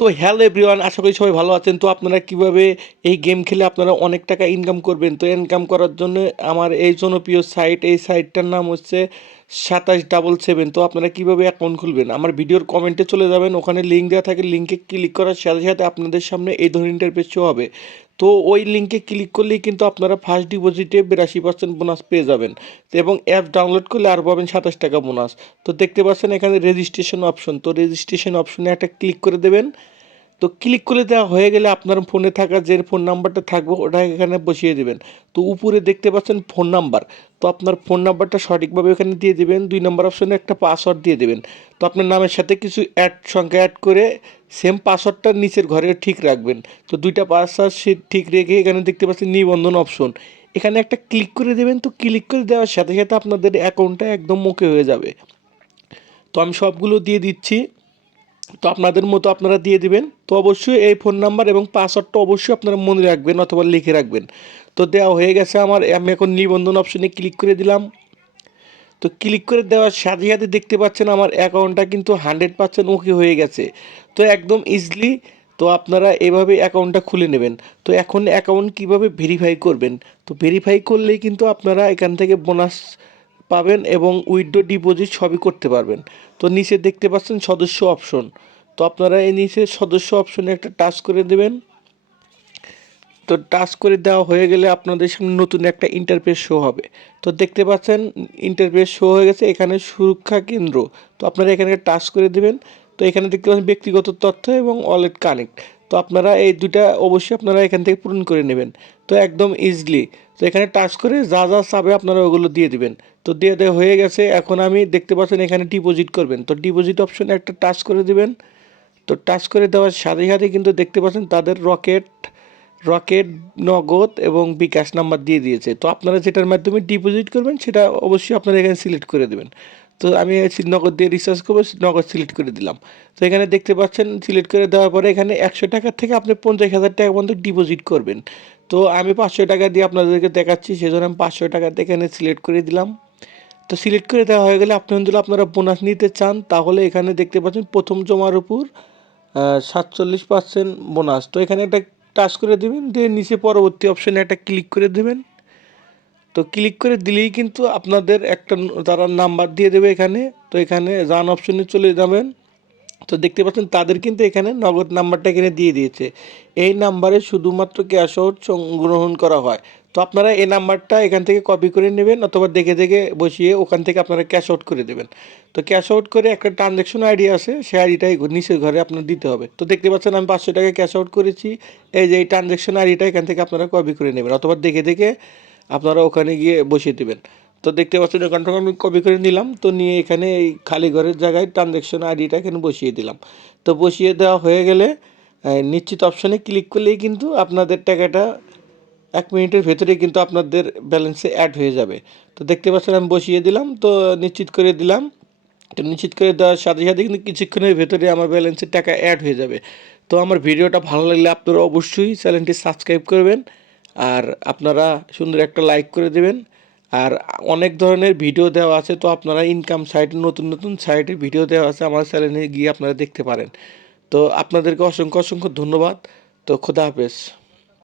তো hello everyone, আশা করি সবাই ভালো আছেন। তো আপনারা কিভাবে এই গেম খেলে আপনারা অনেক টাকা ইনকাম করবেন, তো ইনকাম করার জন্য আমার এই জনপ্রিয় সাইট, এই সাইটটার নাম হচ্ছে 2777। তো আপনারা কিভাবে অ্যাকাউন্ট খুলবেন, আমার ভিডিওর কমেন্টে চলে যাবেন, ওখানে লিঙ্ক দেওয়া থাকে, লিঙ্কে ক্লিক করার সাথে সাথে আপনাদের সামনে এই ধরনের ইন্টারফেস শো হবে। তো ওই লিঙ্কে ক্লিক করলেই কিন্তু আপনারা ফার্স্ট ডিপোজিটে 82% বোনাস পেয়ে যাবেন। তো এবং অ্যাপ ডাউনলোড করলে আর পাবেন 27 টাকা বোনাস। তো দেখতে পাচ্ছেন এখানে রেজিস্ট্রেশন অপশন, তো রেজিস্ট্রেশন অপশনে একটা ক্লিক করে দেবেন। তো ক্লিক করে দেওয়া হয়ে গেলে আপনার ফোনে থাকা যে ফোন নাম্বারটা থাকবে ওটা এখানে বসিয়ে দেবেন। তো উপরে দেখতে পাচ্ছেন ফোন নাম্বার, তো আপনার ফোন নাম্বারটা সঠিকভাবে এখানে দিয়ে দেবেন। 2 নম্বর অপশনে একটা পাসওয়ার্ড দিয়ে দেবেন। তো আপনার নামের সাথে কিছু সংখ্যা অ্যাড করে সেম পাসওয়ার্ডটা নিচের ঘরে ঠিক রাখবেন। তো দুইটা পাসওয়ার্ড সে ঠিক রেখে এখানে দেখতে পাচ্ছেন নিবন্ধন অপশন, এখানে একটা ক্লিক করে দেবেন। তো ক্লিক করে দেওয়ার সাথে সাথে আপনাদের অ্যাকাউন্টটা একদম ওকে হয়ে যাবে। তো আমি সবগুলো দিয়ে দিচ্ছি, তো আপনাদের মতো আপনারা দিয়ে দিবেন। তো অবশ্যই এই ফোন নাম্বার এবং পাসওয়ার্ডটা অবশ্যই আপনারা মনে রাখবেন অথবা লিখে রাখবেন। তো দেওয়া হয়ে গেছে আমার, আমি এখন নিবন্ধন অপশনে ক্লিক করে দিলাম। তো ক্লিক করে দেওয়ার সাথে সাথে দেখতে পাচ্ছেন আমার অ্যাকাউন্টটা কিন্তু 100% ওকে হয়ে গেছে। তো একদম ইজিলি তো আপনারা এভাবে অ্যাকাউন্টটা খুলে নেবেন। তো এখন অ্যাকাউন্ট কিভাবে ভেরিফাই করবেন, তো ভেরিফাই করলেই কিন্তু আপনারা এখান থেকে বোনাস পাবেন এবং উইথড্র ডিপোজিট সবই করতে পারবেন। তো নিচে দেখতে পাচ্ছেন সদস্য অপশন, তো আপনারা এই নিচে সদস্য অপশনে একটা টাচ করে দেবেন। তো টাচ করে দেওয়া হয়ে গেলে আপনাদের সামনে নতুন একটা ইন্টারফেস শো হবে। তো দেখতে পাচ্ছেন ইন্টারফেস শো হয়ে গেছে, এখানে সুরক্ষা কেন্দ্র, তো আপনারা এখানে টাচ করে দেবেন। তো এখানে দেখতে পাচ্ছেন ব্যক্তিগত তথ্য এবং ওয়ালেট কানেক্ট, তো আপনারা এই দুইটা অবশ্যই আপনারা এখান থেকে পূরণ করে নেবেন। তো একদম ইজিলি তো এখানে টাচ করে যা যা চাবে আপনারা ওগুলো দিয়ে দিবেন। তো দিয়ে দেওয়া হয়ে গেছে। এখন আমি দেখতে পাচ্ছেন এখানে ডিপোজিট করবেন, তো ডিপোজিট অপশনে একটা টাচ করে দিবেন। তো টাচ করে দেওয়ার সাথে সাথে কিন্তু দেখতে পাচ্ছেন তাদের রকেট রকেট নগদ এবং বিকাশ নাম্বার দিয়ে দিয়েছে। তো আপনারা যেটার মাধ্যমে ডিপোজিট করবেন সেটা অবশ্যই আপনারা এখানে সিলেক্ট করে দেবেন। তো আমি নগদ দিয়ে রিচার্জ করবো, নগদ সিলেক্ট করে দিলাম। তো এখানে দেখতে পাচ্ছেন সিলেক্ট করে দেওয়ার পরে এখানে 100 টাকা থেকে আপনি 50,000 টাকা পর্যন্ত ডিপোজিট করবেন। তো আমি 500 টাকা দিয়ে আপনাদেরকে দেখাচ্ছি, সেজন্য আমি 500 টাকা দিয়ে এখানে সিলেক্ট করে দিলাম। তো সিলেক্ট করে দেওয়া হয়ে গেলে আপনি যদি আপনারা বোনাস নিতে চান তাহলে এখানে দেখতে পাচ্ছেন প্রথম জমার উপর 47% বোনাস। তো এখানে একটা টাচ করে দেবেন, দিয়ে নিচে পরবর্তী অপশানে একটা ক্লিক করে দেবেন। তো ক্লিক করে দিলেই কিন্তু আপনাদের একটা তারা নাম্বার দিয়ে দেবে এখানে। তো এখানে রান অপশনে চলে যাবেন। তো দেখতে পাচ্ছেন তাদের কিন্তু এখানে নগদ নাম্বারটা এখানে দিয়ে দিয়েছে। এই নাম্বারে শুধুমাত্র ক্যাশ আউট সংগ্রহণ করা হয়। তো আপনারা এই নাম্বারটা এখান থেকে কপি করে নেবেন অথবা দেখে দেখে বসিয়ে ওখান থেকে আপনারা ক্যাশ আউট করে দেবেন। তো ক্যাশ আউট করে একটা ট্রানজ্যাকশন আইডি আছে, সেই আইডিটাই নিচের ঘরে আপনার দিতে হবে। তো দেখতে পাচ্ছেন আমি 500 টাকা ক্যাশ আউট করেছি। এই যে এই ট্রানজ্যাকশন আইডিটা এখান থেকে আপনারা কপি করে নেবেন অথবা দেখে দেখে আপনারা ওখানে গিয়ে বসিয়ে দেবেন। তো দেখতে পাচ্ছেন ওখান থেকে আমি কপি করে নিলাম, তো নিয়ে এখানে এই খালি ঘরের জায়গায় ট্রানজ্যাকশন আইডিটা এখানে বসিয়ে দিলাম। তো বসিয়ে দেওয়া হয়ে গেলে নিশ্চিত অপশানে ক্লিক করলেই কিন্তু আপনাদের টাকাটা 1 মিনিটের ভেতরেই কিন্তু আপনাদের ব্যালেন্সে অ্যাড হয়ে যাবে। তো দেখতে পাচ্ছেন আমি বসিয়ে দিলাম, তো নিশ্চিত করে দিলাম। তো নিশ্চিত করে দেওয়ার সাথে সাথে কিন্তু কিছুক্ষণের ভেতরে আমার ব্যালেন্সে টাকা অ্যাড হয়ে যাবে। তো আমার ভিডিওটা ভালো লাগলে আপনারা অবশ্যই চ্যানেলটি সাবস্ক্রাইব করবেন, আর আপনারা সুন্দর একটা লাইক করে দেবেন। আর অনেক ধরনের ভিডিও দেওয়া আছে, তো আপনারা ইনকাম সাইটে নতুন নতুন সাইটে ভিডিও দেওয়া আছে, আমার চ্যানেলে গিয়ে আপনারা দেখতে পারেন। তো আপনাদেরকে অসংখ্য অসংখ্য ধন্যবাদ। তো খোদা হাফেজ।